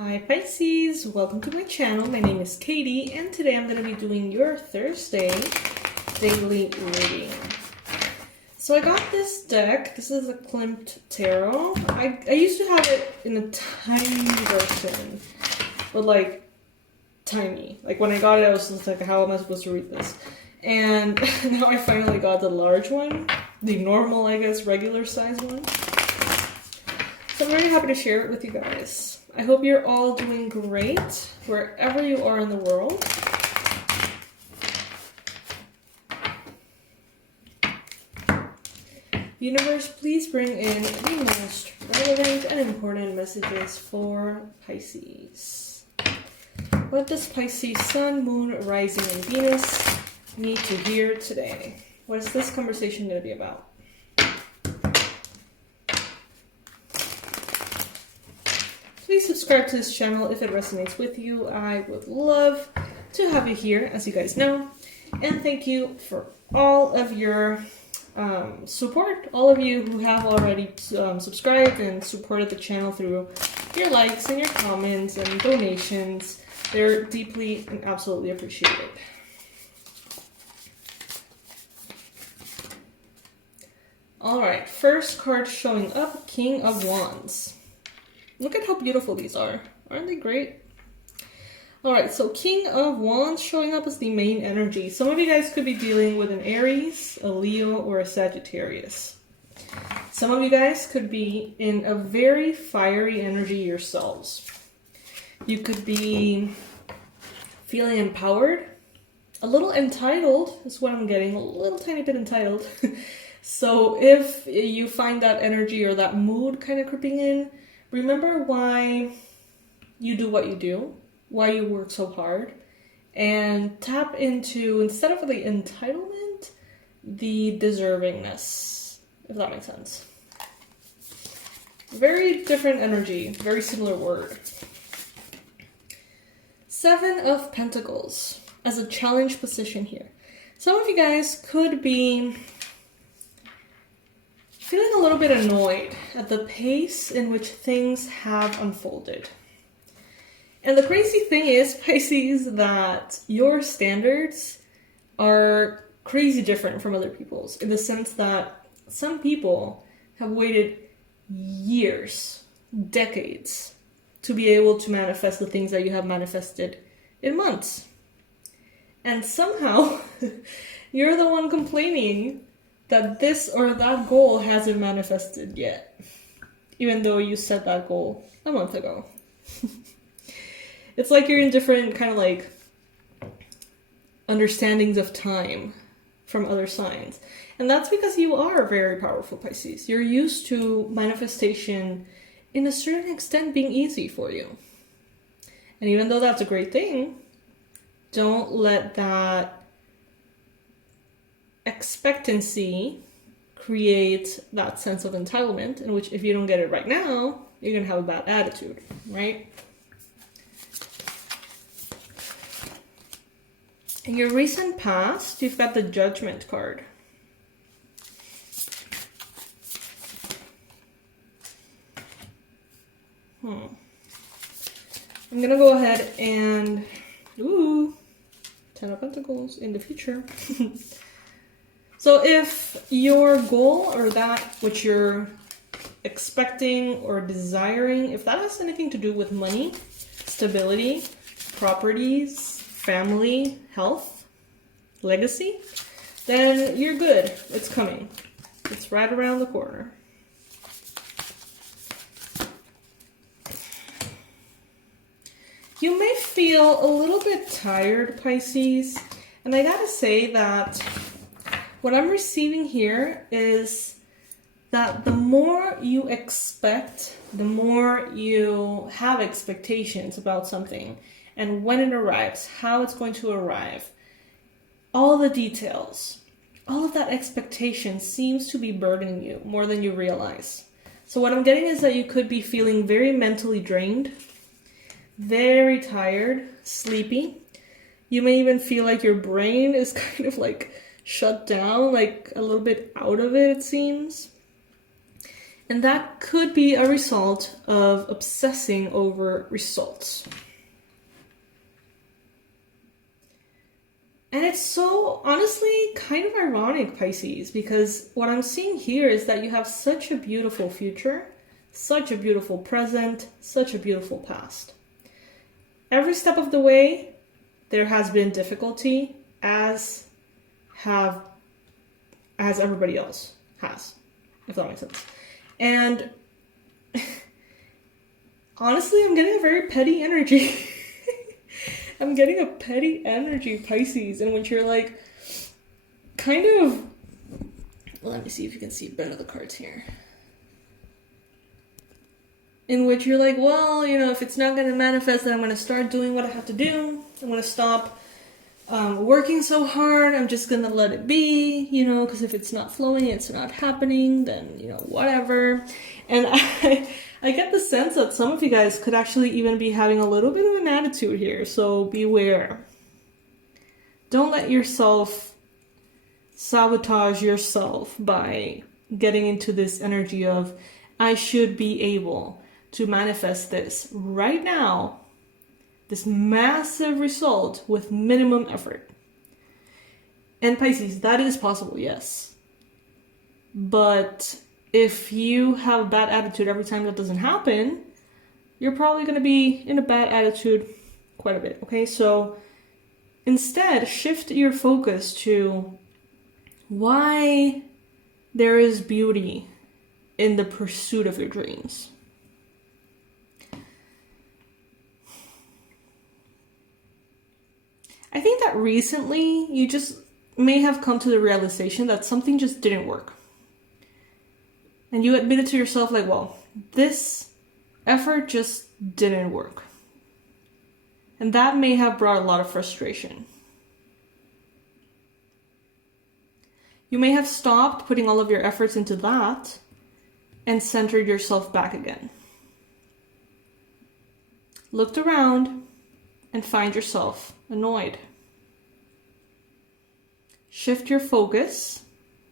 Hi Pisces, welcome to my channel. My name is Katie and today I'm going to be doing your Thursday daily reading. So I got this deck. This is a 𝐒𝐏𝐀𝐍𝐈𝐒𝐇 Tarot. I used to have it in a tiny version, but like tiny. Like when I got it I was just like, how am I supposed to read this? And now I finally got the large one, the normal, I guess, regular size one. So I'm very happy to share it with you guys. I hope you're all doing great wherever you are in the world. Universe, please bring in the most relevant and important messages for Pisces. What does Pisces Sun, Moon, Rising, and Venus need to hear today? What is this conversation going to be about? Please subscribe to this channel if it resonates with you. I would love to have you here, as you guys know. And thank you for all of your support. All of you who have already subscribed and supported the channel through your likes and your comments and donations. They're deeply and absolutely appreciated. Alright, first card showing up, King of Wands. Look at how beautiful these are. Aren't they great? Alright, so King of Wands showing up as the main energy. Some of you guys could be dealing with an Aries, a Leo, or a Sagittarius. Some of you guys could be in a very fiery energy yourselves. You could be feeling empowered. A little entitled is what I'm getting. A little tiny bit entitled. So if you find that energy or that mood kind of creeping in, remember why you do what you do, why you work so hard, and tap into, instead of the entitlement, the deservingness, if that makes sense. Very different energy, very similar word. Seven of Pentacles as a challenge position here. Some of you guys could be feeling a little bit annoyed at the pace in which things have unfolded. And the crazy thing is, Pisces, that your standards are crazy different from other people's, in the sense that some people have waited years, decades, to be able to manifest the things that you have manifested in months. And somehow, you're the one complaining that this or that goal hasn't manifested yet, even though you set that goal a month ago. It's like you're in different kind of like understandings of time from other signs. And that's because you are very powerful, Pisces. You're used to manifestation in a certain extent being easy for you. And even though that's a great thing, don't let that expectancy create that sense of entitlement, in which if you don't get it right now, you're gonna have a bad attitude, right? In your recent past, you've got the Judgment card. I'm gonna go ahead and Ten of Pentacles in the future. So if your goal or that which you're expecting or desiring, if that has anything to do with money, stability, properties, family, health, legacy, then you're good. It's coming. It's right around the corner. You may feel a little bit tired, Pisces, and I gotta say that what I'm receiving here is that the more you expect, the more you have expectations about something, and when it arrives, how it's going to arrive, all the details, all of that expectation seems to be burdening you more than you realize. So what I'm getting is that you could be feeling very mentally drained, very tired, sleepy. You may even feel like your brain is kind of like shut down, like a little bit out of it, it seems. And that could be a result of obsessing over results. And it's so, honestly, kind of ironic, Pisces, because what I'm seeing here is that you have such a beautiful future, such a beautiful present, such a beautiful past. Every step of the way, there has been difficulty, as everybody else has, if that makes sense. And honestly, I'm getting a very petty energy. I'm getting a petty energy, Pisces, in which you're like, kind of, well, let me see if you can see better the cards here. In which you're like, well, you know, if it's not going to manifest, then I'm going to start doing what I have to do. I'm going to stop working so hard. I'm just going to let it be, you know, because if it's not flowing, it's not happening, then, you know, whatever. And I get the sense that some of you guys could actually even be having a little bit of an attitude here, so beware. Don't let yourself sabotage yourself by getting into this energy of, I should be able to manifest this right now, this massive result with minimum effort. And Pisces, that is possible, yes. But if you have a bad attitude every time that doesn't happen, you're probably going to be in a bad attitude quite a bit, okay? So instead, shift your focus to why there is beauty in the pursuit of your dreams. I think that recently you just may have come to the realization that something just didn't work. And you admitted to yourself like, well, this effort just didn't work. And that may have brought a lot of frustration. You may have stopped putting all of your efforts into that and centered yourself back again. Looked around and find yourself annoyed. Shift your focus.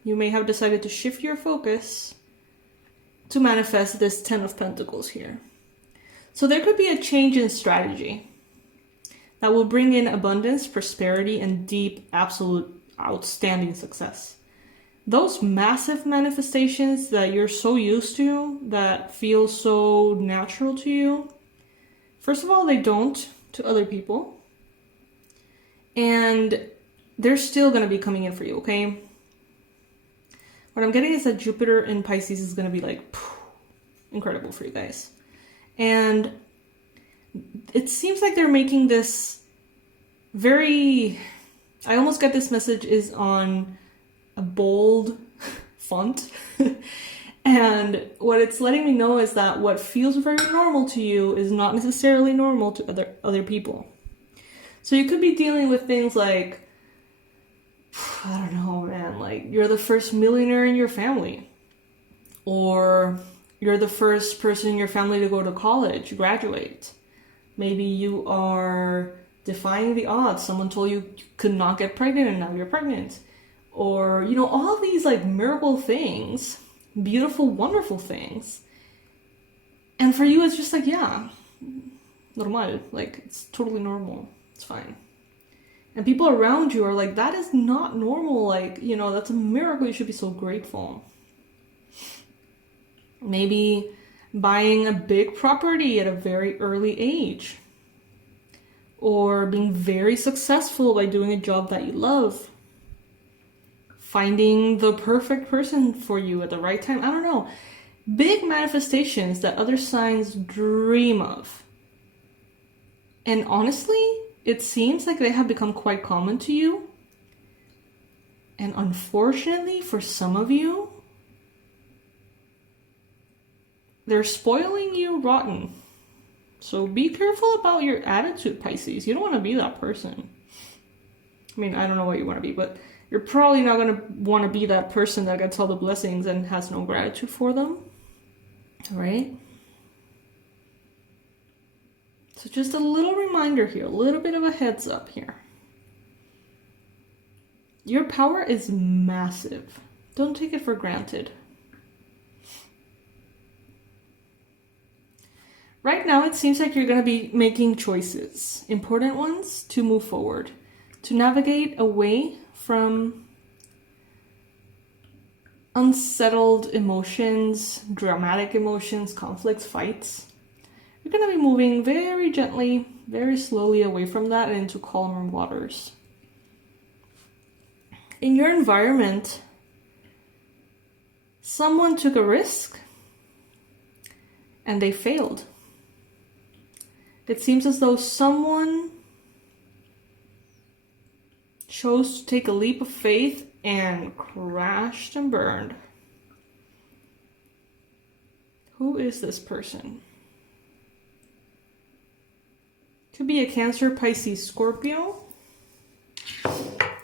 You may have decided to shift your focus to manifest this 10 of Pentacles here. So there could be a change in strategy that will bring in abundance, prosperity, and deep, absolute, outstanding success. Those massive manifestations that you're so used to, that feel so natural to you, first of all, they don't to other people. And they're still going to be coming in for you, okay? What I'm getting is that Jupiter in Pisces is going to be like incredible for you guys. And it seems like they're making this very, I almost get this message is on a bold font. And what it's letting me know is that what feels very normal to you is not necessarily normal to other people. So you could be dealing with things like, I don't know, man, like you're the first millionaire in your family, or you're the first person in your family to go to college, graduate. Maybe you are defying the odds. Someone told you could not get pregnant and now you're pregnant. Or, you know, all these like miracle things, beautiful, wonderful things. And for you, it's just like, yeah, normal. Like, it's totally normal. It's fine. And people around you are like, that is not normal. Like, you know, that's a miracle. You should be so grateful. Maybe buying a big property at a very early age. Or being very successful by doing a job that you love. Finding the perfect person for you at the right time. I don't know. Big manifestations that other signs dream of. And honestly, it seems like they have become quite common to you. And unfortunately, for some of you, they're spoiling you rotten. So be careful about your attitude, Pisces. You don't want to be that person. I mean, I don't know what you want to be, but you're probably not going to want to be that person that gets all the blessings and has no gratitude for them. All right? So just a little reminder here, a little bit of a heads up here. Your power is massive. Don't take it for granted. Right now, it seems like you're going to be making choices, important ones, to move forward, to navigate away from unsettled emotions, dramatic emotions, conflicts, fights. You're going to be moving very gently, very slowly away from that and into calmer waters. In your environment, someone took a risk and they failed. It seems as though someone chose to take a leap of faith and crashed and burned. Who is this person? Could be a Cancer, Pisces, Scorpio.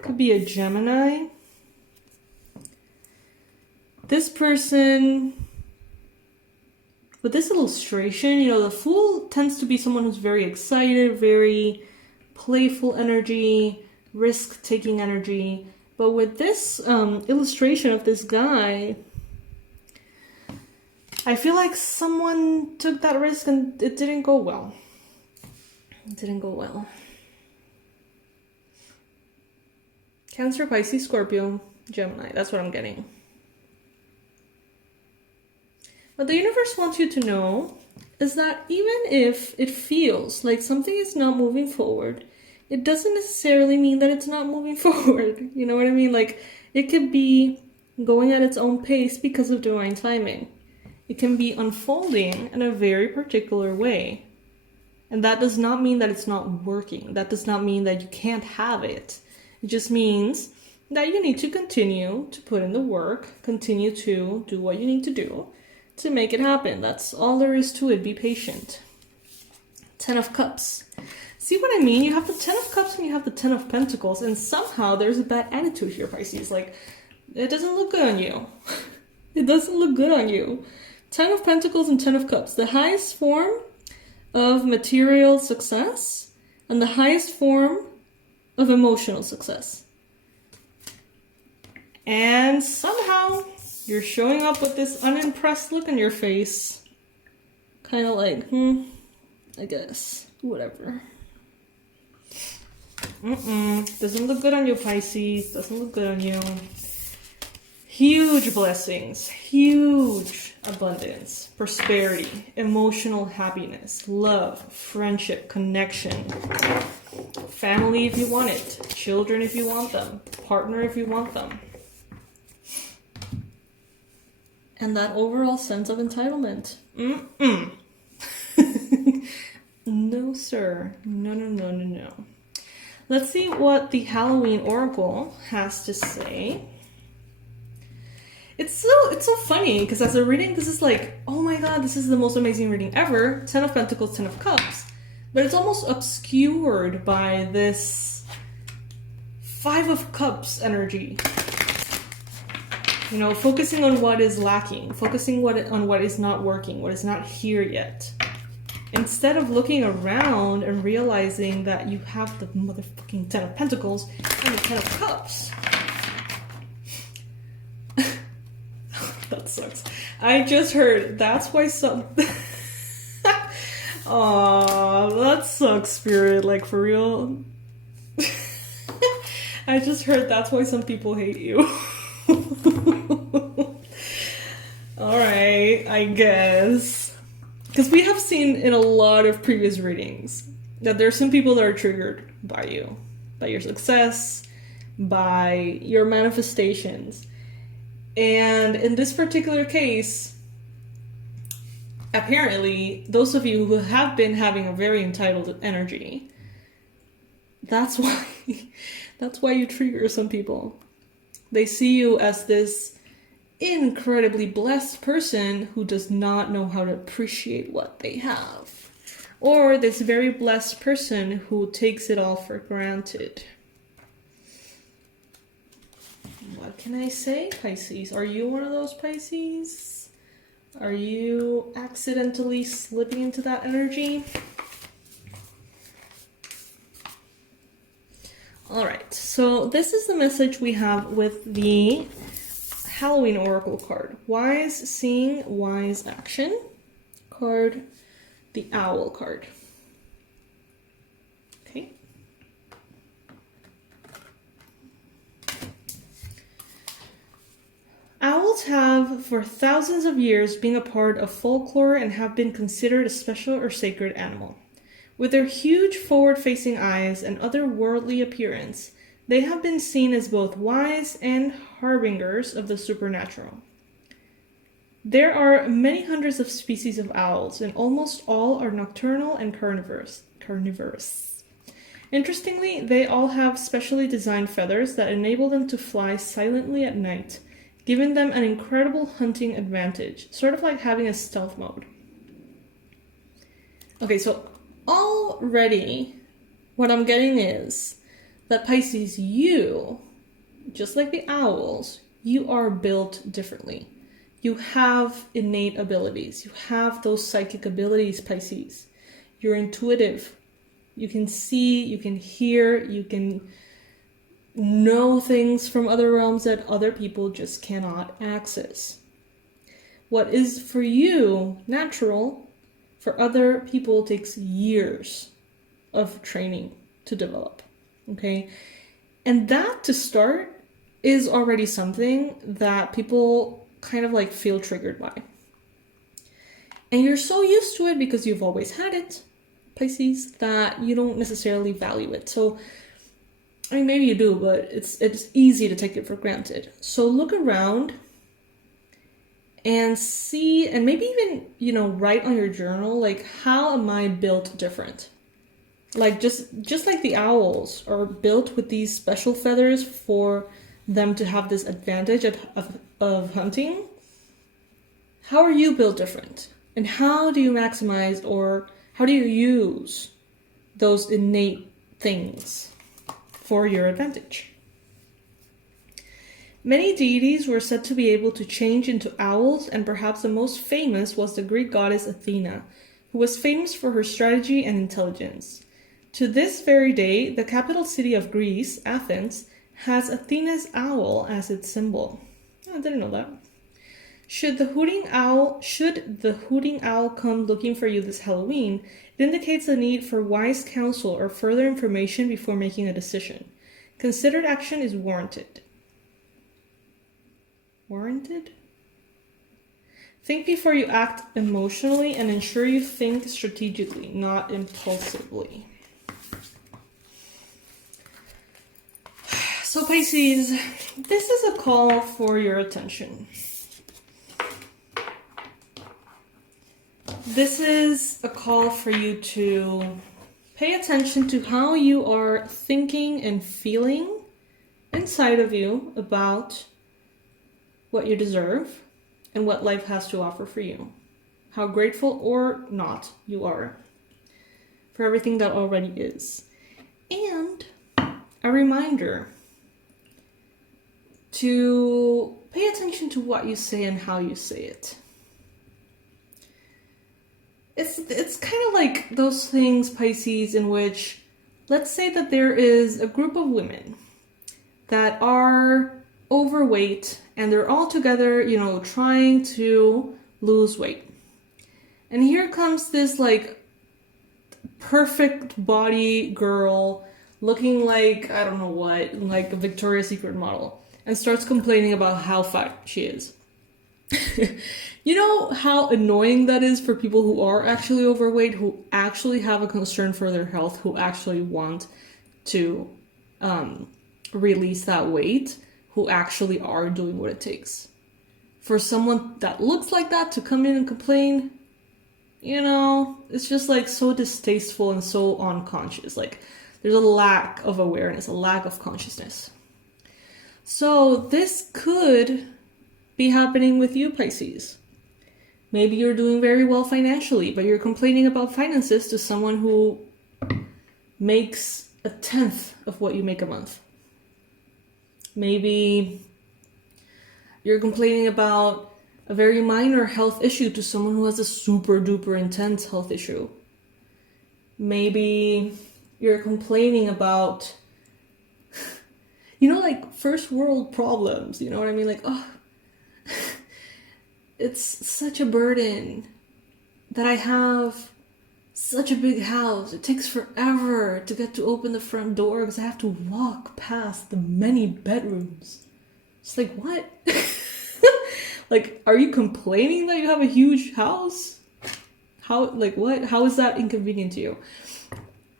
Could be a Gemini. This person, with this illustration, you know, the Fool tends to be someone who's very excited, very playful energy, risk-taking energy. But with this illustration of this guy, I feel like someone took that risk and it didn't go well. It didn't go well. Cancer, Pisces, Scorpio, Gemini. That's what I'm getting. What the universe wants you to know is that even if it feels like something is not moving forward, it doesn't necessarily mean that it's not moving forward. You know what I mean? Like, it could be going at its own pace because of divine timing. It can be unfolding in a very particular way. And that does not mean that it's not working. That does not mean that you can't have it. It just means that you need to continue to put in the work, continue to do what you need to do to make it happen. That's all there is to it. Be patient. 10 of Cups. See what I mean? You have the 10 of Cups and you have the 10 of Pentacles, and somehow there's a bad attitude here, Pisces. Like, it doesn't look good on you. It doesn't look good on you. 10 of Pentacles and 10 of Cups. The highest form of material success and the highest form of emotional success. And somehow you're showing up with this unimpressed look on your face. Kind of like, I guess, whatever. Doesn't look good on you, Pisces. Doesn't look good on you. Huge blessings, huge abundance, prosperity, emotional happiness, love, friendship, connection, family if you want it, children if you want them, partner if you want them. And that overall sense of entitlement. No, sir. No. Let's see what the Halloween Oracle has to say. It's so funny because as a reading, this is like, oh my god, this is the most amazing reading ever. 10 of Pentacles, 10 of Cups. But it's almost obscured by this 5 of Cups energy. You know, focusing on what is lacking, focusing on what is not working, what is not here yet. Instead of looking around and realizing that you have the motherfucking 10 of Pentacles and the 10 of Cups. That sucks. I just heard that's why some... Aww, that sucks, Spirit. Like, for real. I just heard that's why some people hate you. Alright, I guess. Because we have seen in a lot of previous readings that there's some people that are triggered by you, by your success, by your manifestations. And in this particular case, apparently, those of you who have been having a very entitled energy, that's why you trigger some people. They see you as this incredibly blessed person who does not know how to appreciate what they have. Or this very blessed person who takes it all for granted. What can I say, Pisces? Are you one of those Pisces? Are you accidentally slipping into that energy? Alright, so this is the message we have with the Halloween Oracle card. Wise seeing, wise action. Card the Owl card. Okay. Owls have, for thousands of years, been a part of folklore and have been considered a special or sacred animal. With their huge forward-facing eyes and otherworldly appearance, they have been seen as both wise and harbingers of the supernatural. There are many hundreds of species of owls, and almost all are nocturnal and carnivorous. Interestingly, they all have specially designed feathers that enable them to fly silently at night, giving them an incredible hunting advantage, sort of like having a stealth mode. Okay, so already what I'm getting is that Pisces, you, just like the owls, you are built differently. You have innate abilities. You have those psychic abilities, Pisces. You're intuitive. You can see, you can hear, you can know things from other realms that other people just cannot access. What is for you natural, for other people takes years of training to develop. Okay? And that, to start, is already something that people kind of like feel triggered by. And you're so used to it because you've always had it, Pisces, that you don't necessarily value it. So, I mean, maybe you do, but it's easy to take it for granted. So look around and see, and maybe even, write on your journal, like, how am I built different? Like, just like the owls are built with these special feathers for them to have this advantage of hunting, how are you built different? And how do you maximize, or how do you use those innate things for your advantage? Many deities were said to be able to change into owls, and perhaps the most famous was the Greek goddess Athena, who was famous for her strategy and intelligence. To this very day, the capital city of Greece, Athens, has Athena's owl as its symbol. I didn't know that. Should the hooting owl come looking for you this Halloween, it indicates a need for wise counsel or further information before making a decision. Considered action is warranted. Warranted? Think before you act emotionally, and ensure you think strategically, not impulsively. So Pisces, this is a call for your attention. This is a call for you to pay attention to how you are thinking and feeling inside of you about what you deserve and what life has to offer for you. How grateful or not you are for everything that already is. And a reminder to pay attention to what you say and how you say it. It's kind of like those things, Pisces, in which, let's say that there is a group of women that are overweight and they're all together, trying to lose weight. And here comes this like perfect body girl looking like, I don't know what, like a Victoria's Secret model, and starts complaining about how fat she is. You know how annoying that is for people who are actually overweight, who actually have a concern for their health, who actually want to release that weight, who actually are doing what it takes. For someone that looks like that to come in and complain, it's just like so distasteful and so unconscious. Like, there's a lack of awareness, a lack of consciousness. So this could be happening with you, Pisces. Maybe you're doing very well financially, but you're complaining about finances to someone who makes 1/10 of what you make a month. Maybe you're complaining about a very minor health issue to someone who has a super duper intense health issue. Maybe you're complaining about, like first world problems, you know what I mean? Like, oh, it's such a burden that I have such a big house. It takes forever to get to open the front door because I have to walk past the many bedrooms. It's like, what? Like, are you complaining that you have a huge house? How, like, what? How is that inconvenient to you?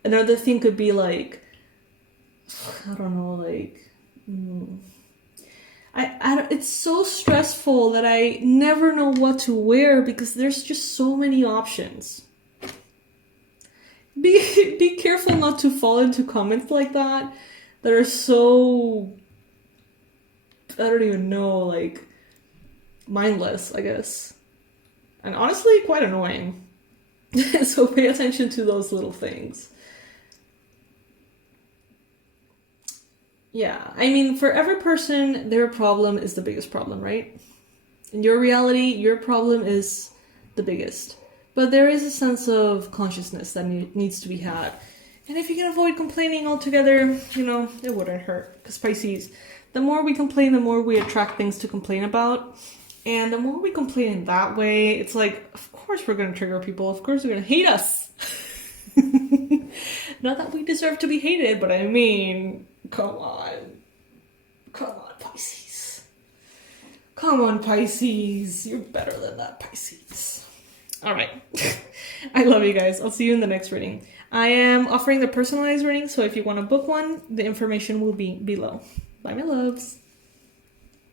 Another thing could be like, I don't know, like, it's so stressful that I never know what to wear because there's just so many options. Be careful not to fall into comments like that are so, I don't even know, like, mindless, I guess. And honestly, quite annoying. So pay attention to those little things. Yeah, I mean, for every person, their problem is the biggest problem, right? In your reality, your problem is the biggest. But there is a sense of consciousness that needs to be had. And if you can avoid complaining altogether, you know, it wouldn't hurt. Because Pisces, the more we complain, the more we attract things to complain about. And the more we complain in that way, it's like, of course we're going to trigger people. Of course they're going to hate us. Not that we deserve to be hated, but I mean, come on. Come on, Pisces. Come on, Pisces. You're better than that, Pisces. All right. I love you guys. I'll see you in the next reading. I am offering the personalized reading, so if you want to book one, the information will be below. Bye, my loves.